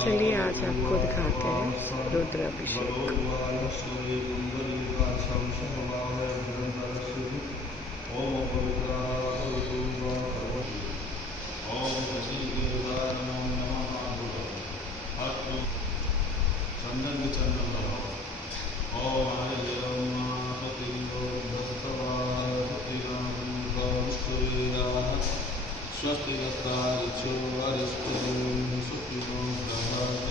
चलिए आज आपको दिखाते हैं रुद्राभिषेक। स्वस्ति गस्तारिचो वरिष्ठो सुखिनो ग्रहात्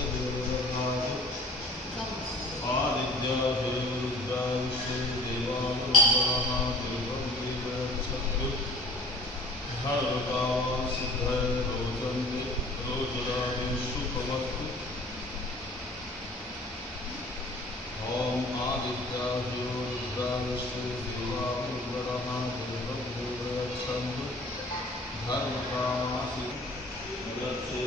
आदित्यासो रुद्रासो देवानुग्रहाः देवं विगच्छतु धर्मसिद्धैर्रोचन्ते रोचरामि सुखमस्तु। ॐ आदित्यासो रुद्रासो देवानुग्रहाः देवं विगच्छन्तु धर्मकामासि रक्षे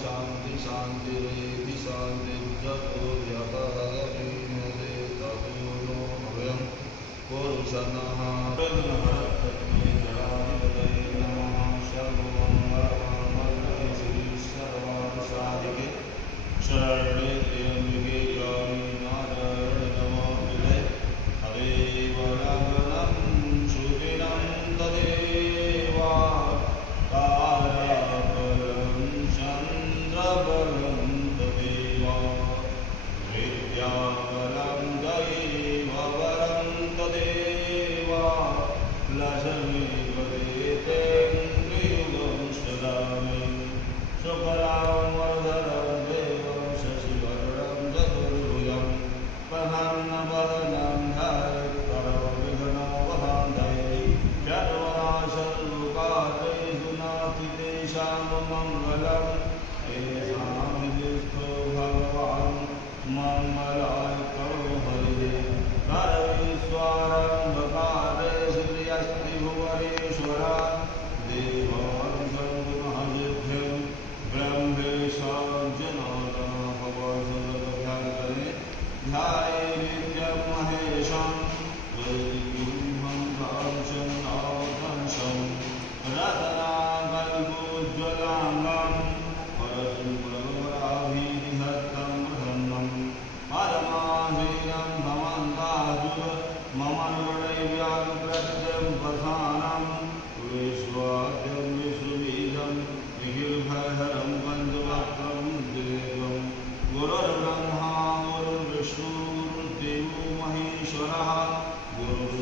शांति शांति शांति जपो व्यपहरवीमदे तदूनो भयं पुरुषनः तस्मै जलाधिपतये नमः। सर्वमङ्गलमाङ्गल्ये शिवे सर्वार्थसाधिके शरण्ये त्र्यम्बके गौरी नारायणि नमोस्तुते। तदेव लग्नं सुदिनं तदेव ताराबलं चन्द्रबलं तदेव विद्याबलं दैवबलं तदेव लक्ष्मीपदेते युगं सदा मे शुभरां वरदं देवं शशिवर्णं चतुर्भुजं प्रसन्नवदनं ध्यायेत् सर्वविघ्नोपशान्तये। सर्वनाशलोकातेषु नास्ति तेषां मङ्गलं येषां हृदिस्थो भगवान् मङ्गलायतो हरिः। सर्वेश्वरं श्रीयस्ति भुवनेश्वर देवादिसर्वमहासिद्धिं ब्रह्मेशां जनार्दनं भवसुरभ्यन्तरे ध्याये नित्यं महेशं वैदिकीं चन्द्रावतंसं रत्नाकल्पोज्ज्वलाङ्गं परशुभ्रवराभिहस्तं प्रसन्नं परमाधीनं भवन्ताजुः मम नृणैव्याघ्रत्यं प्रधानं विश्वाद्यं विश्वबीजं निखिलभयहरं पञ्चवक्त्रं देवं गुरुर्ब्रह्मा गुरुर्विष्णुर्देवो महेश्वरः गुरुः